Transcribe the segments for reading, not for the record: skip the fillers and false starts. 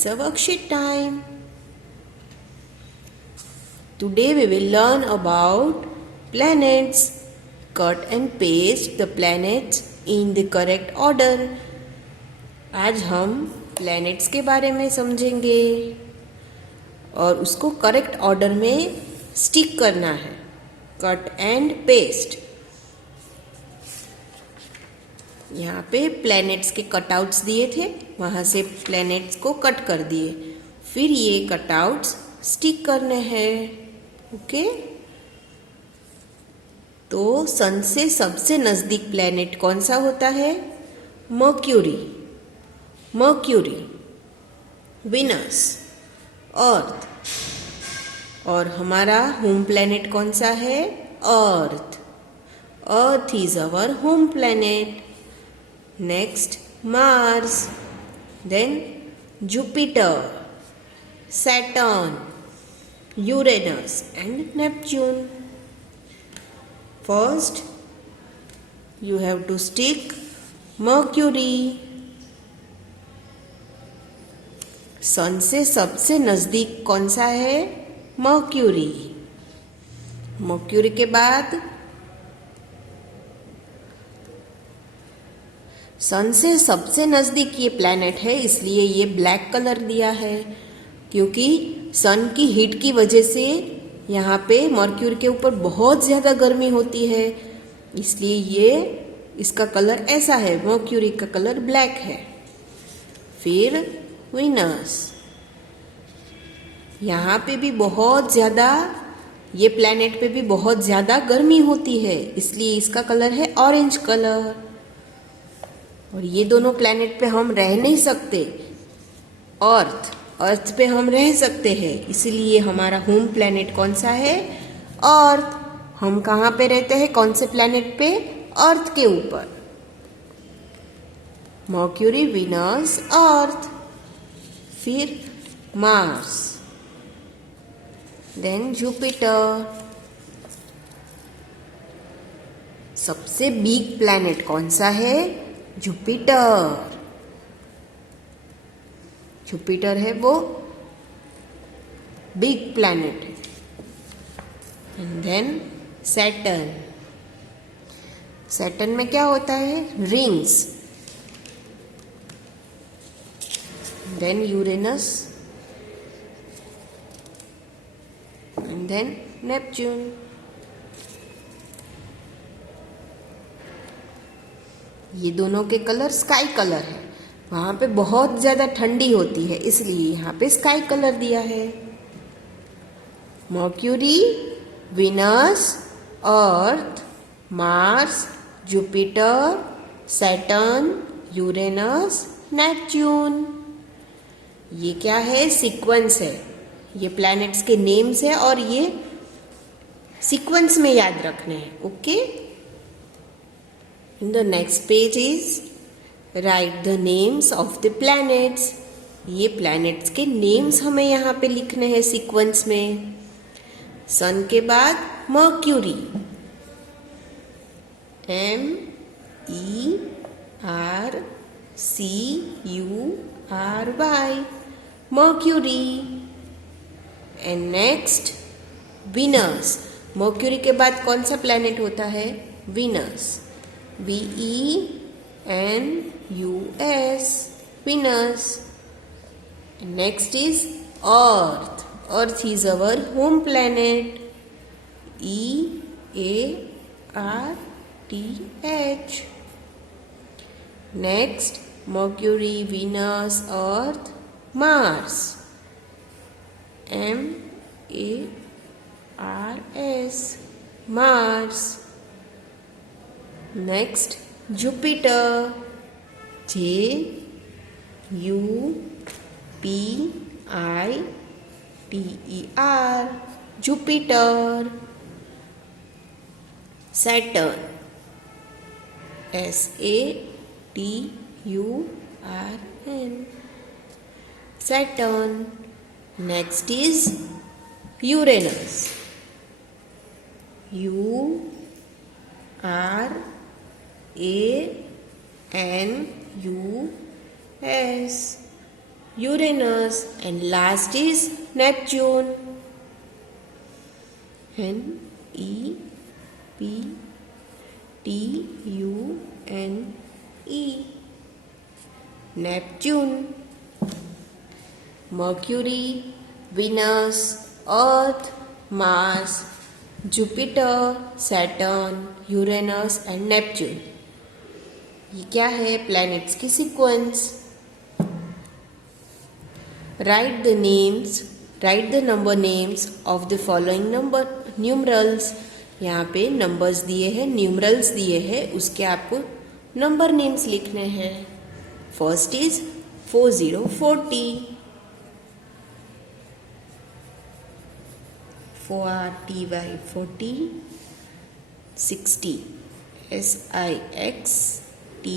It's a worksheet time. Today we will learn about planets. Cut and paste the planets in the correct order. आज हम planets के बारे में समझेंगे और उसको करेक्ट ऑर्डर में स्टिक करना है. Cut and paste. यहाँ पे प्लैनेट्स के कटआउट्स दिए थे, वहाँ से प्लैनेट्स को कट कर दिए. फिर ये कटआउट्स स्टिक करने हैं. ओके. तो सन से सबसे नजदीक प्लैनेट कौन सा होता है? मर्क्यूरी. Mercury, Venus, Earth. और हमारा होम प्लैनेट कौन सा है? Earth. Earth is our home planet. Next Mars, then Jupiter, Saturn, Uranus and Neptune. First you have to stick Mercury. Sun से सबसे नजदीक कौन सा है? मर्क्यूरी. मर्क्यूरी के बाद सन से सबसे नजदीक ये प्लैनेट है, इसलिए ये ब्लैक कलर दिया है, क्योंकि सन की हीट की वजह से यहाँ पे मर्क्यूरी के ऊपर बहुत ज़्यादा गर्मी होती है, इसलिए ये इसका कलर ऐसा है. मर्क्यूरी का कलर ब्लैक है. फिर विनस. यहाँ पे भी बहुत ज़्यादा, ये प्लैनेट पे भी बहुत ज़्यादा गर्मी होती है, इसलिए इसका कलर है ऑरेंज कलर. और ये दोनों प्लैनेट पे हम रह नहीं सकते. अर्थ पे हम रह सकते हैं, इसीलिए हमारा होम प्लैनेट कौन सा है? अर्थ. हम कहाँ पे रहते हैं? कौन से प्लैनेट पे? अर्थ के ऊपर. Mercury, Venus, Earth. फिर मार्स, देन जुपिटर. सबसे बिग प्लैनेट कौन सा है? जुपिटर. जुपिटर है वो बिग प्लैनेट है. And then Saturn. सैटर्न में क्या होता है? Rings. Then Uranus and then Neptune. ये दोनों के कलर स्काई कलर है. वहाँ पे बहुत ज़्यादा ठंडी होती है, इसलिए यहाँ पे स्काई कलर दिया है. Mercury, Venus, Earth, Mars, Jupiter, Saturn, Uranus, Neptune. ये क्या है? सीक्वेंस है. ये प्लैनेट्स के नेम्स है और ये सीक्वेंस में याद रखने हैं. Okay. In the next page is write the names of the planets. ये planets के names हमें यहाँ पे लिखने हैं सीक्वेंस में. सन के बाद mercury, MERCURY, mercury. And next Venus. Mercury के बाद कौन सा प्लैनेट होता है? Venus. VENUS, Venus. Next is Earth. Earth is our home planet. EARTH. Next, Mercury, Venus, Earth, Mars. MARS, Mars. Next, Jupiter. JUPITER, Jupiter. Saturn, SATURN, Saturn. Next is Uranus. URANUS. Uranus, and last is Neptune. Neptune. Neptune. Mercury, Venus, Earth, Mars, Jupiter, Saturn, Uranus and Neptune. ये क्या है? Planets की sequence. Right the number names of the following numerals. यहाँ पे numbers दिए हैं, numerals दिए हैं, उसके आपको नंबर नेम्स लिखने हैं. First is 4040. 40. 60. SIXTY.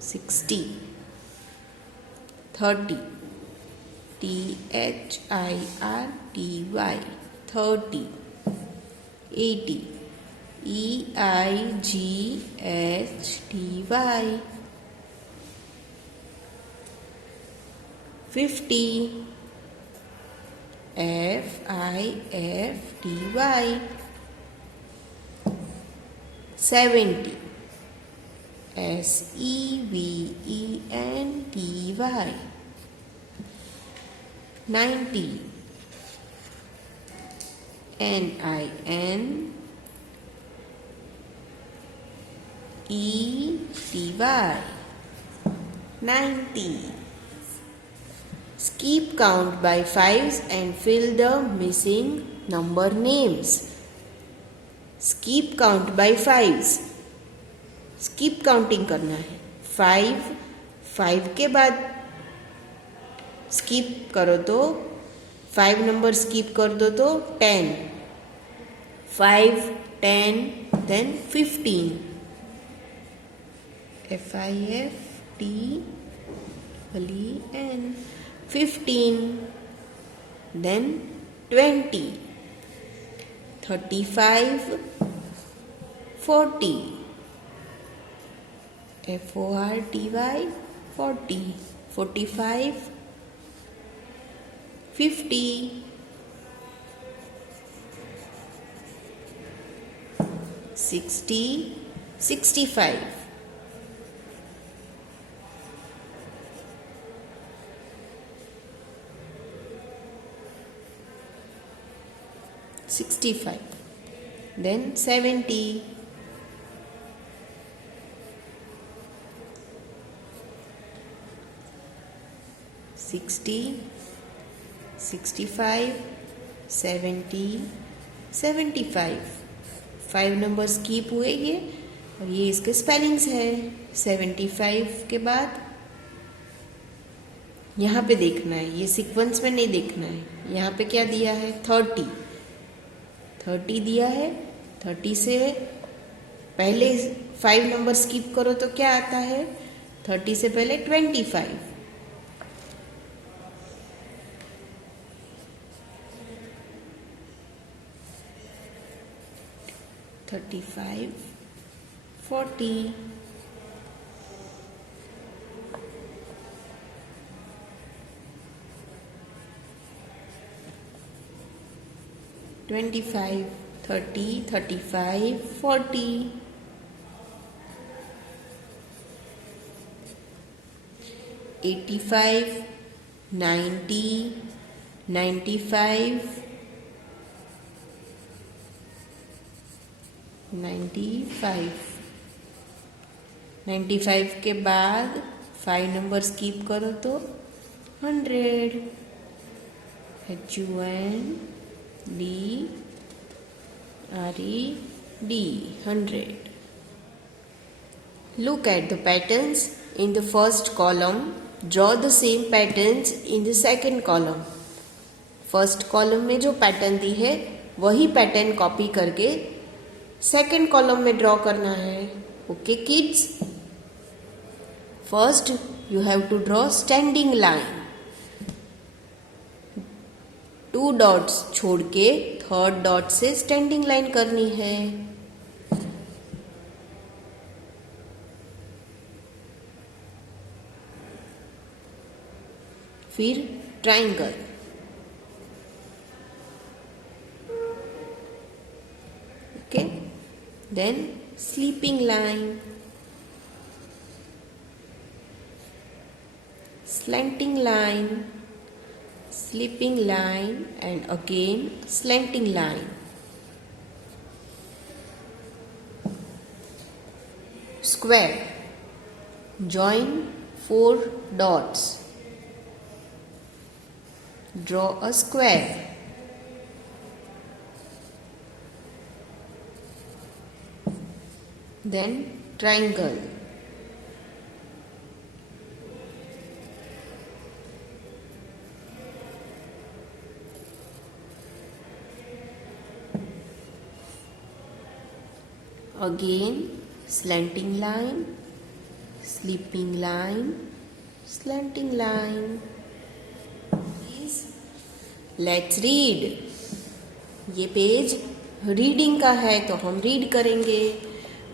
60. 30. THIRTY. 30. 80. EIGHTY. 50. FIFTY. 70. SEVENTY. 90. NINETY. 90. Skip count by fives and fill the missing number names. Skip count by fives. Skip counting करना है. 5 के बाद स्किप करो तो 5 नंबर स्किप कर दो तो 10. 5, 10, then 15. FIFTN. 15. Then 20. 35. 40. FORTY. 40. 45. 50. 60. 65. 65. Then 70. 60. 65. 70. 75. 5 number skip हुए ये, और ये इसके स्पेलिंग्स है. 75 के बाद यहाँ पे देखना है, ये सीक्वेंस में नहीं देखना है. यहाँ पे क्या दिया है? 30 दिया है. 30 से पहले 5 नंबर स्किप करो तो क्या आता है? 30 से पहले 25. 35. 40. 25, 30, 35, 40. 85, 90, 95, 95 के बाद 5 नंबर स्किप करो तो 100. HUNDRED. 100. Look at the patterns in the first column. Draw the same patterns in the second column. First column में जो पैटर्न दी है वही पैटर्न कॉपी करके सेकेंड कॉलम में ड्रॉ करना है. Okay kids, first you have to draw standing line. 2 dots छोड़ के थर्ड डॉट से स्टैंडिंग लाइन करनी है. फिर triangle, okay, then sleeping line, slanting line, sleeping line, and again slanting line. Square, join 4 dots, draw a square. Then triangle, again slanting line, sleeping line, slanting line. Please, let's read. ये page reading का है तो हम read करेंगे.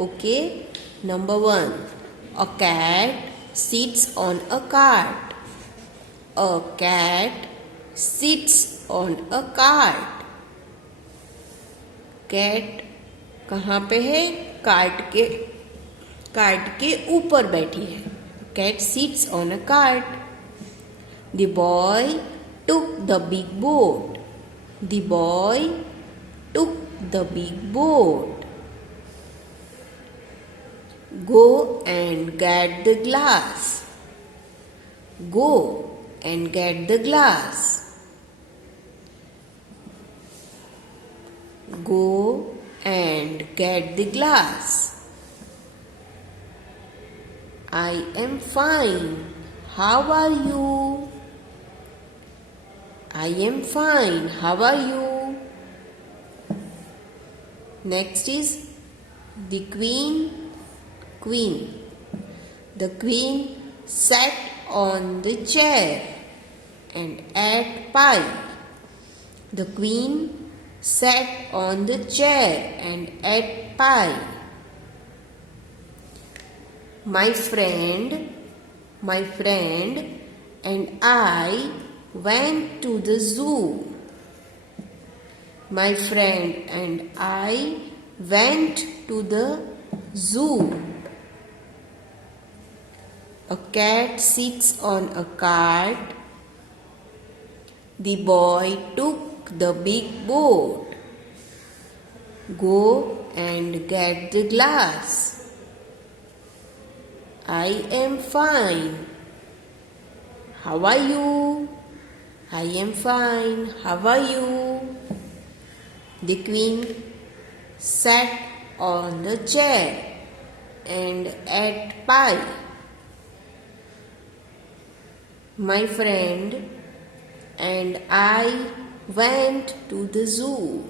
Okay, number 1, a cat sits on a cart. A cat sits on a cart. Cat कहाँ पे है? Cart के ऊपर बैठी है. Cat sits on a cart. The boy took the big boat. The boy took the big boat. Go and get the glass. Go and get the glass. Go and get the glass. I am fine. How are you? I am fine. How are you? Next is the queen. Queen. The queen sat on the chair and ate pie. The queen sat on the chair and ate pie. My friend and I went to the zoo. My friend and I went to the zoo. A cat sits on a cart. The boy took the big boat. Go and get the glass. I am fine. How are you? I am fine. How are you? The queen sat on the chair and ate pie. My friend and I went to the zoo.